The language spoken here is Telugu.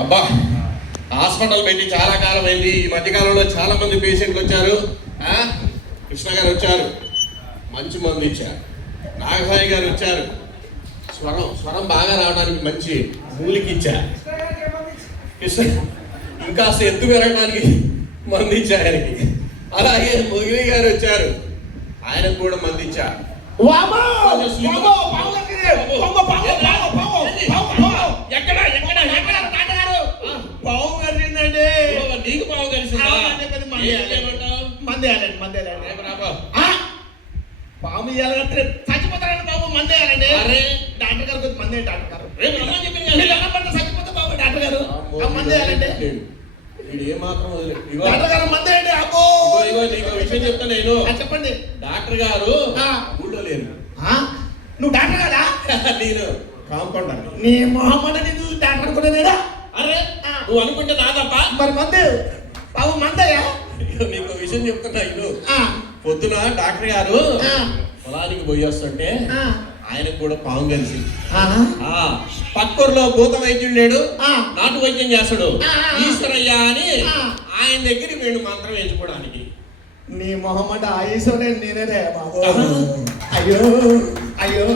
అబ్బా హాస్పిటల్ పెట్టి చాలా కాలం అయింది. ఈ మధ్యకాలంలో చాలా మంది పేషెంట్లు వచ్చారు. కృష్ణ గారు వచ్చారు, మంచి మందు ఇచ్చారు. నాగసాయి గారు వచ్చారు, స్వరం బాగా రావడానికి మంచి మూలికి ఇచ్చారు. కృష్ణ ఇంకా ఎత్తు పెరగడానికి మందు ఇచ్చారు ఆయనకి. అలాగే మొగిలి గారు వచ్చారు, ఆయనకు కూడా మందు ఇచ్చారు. పావు కలిసిందండి. నీకు పావు కలిసిందా? పాము ఇవ్వాలంటే చచ్చిపోతారండి బాబు, మంది వేయాలండి. డాక్టర్ గారు కొద్ది మంది, డాక్టర్ గారు చచ్చిపోతే బాబు డాక్టర్ గారు మంది వేయాలండి. డాక్టర్ గారు మంది వేయండి. అబ్బో విషయం చెప్తా నేను. చెప్పండి. డాక్టర్ గారు ఊళ్ళో లేరు. నువ్వు డాక్టర్ కాదా? నేను కాంపౌండర్. నీ మొహమ్మద్ నేను డాక్టర్ అనుకున్నాడా? అరే నువ్వు అనుకుంటే నాదప్ప. మరి మంది బాబు మందయ్యా. నీకు విషయం చెప్తున్నా ఇల్లు. పొద్దున డాక్టర్ గారు పొలానికి పోయి వస్తుంటే ఆయనకు కూడా పాము కలిసి. పక్కూరులో భూత వైద్యుడు లేడు, నాటు వైద్యం చేస్తాడు ఈశ్వరయ్య అని, ఆయన దగ్గరికి వీళ్ళు మంత్రం వేసుకోవడానికి. నీ మొహమ్మద్ ఆ ఈశ్వరుడు నేనే బాబు. అయ్యో అయ్యో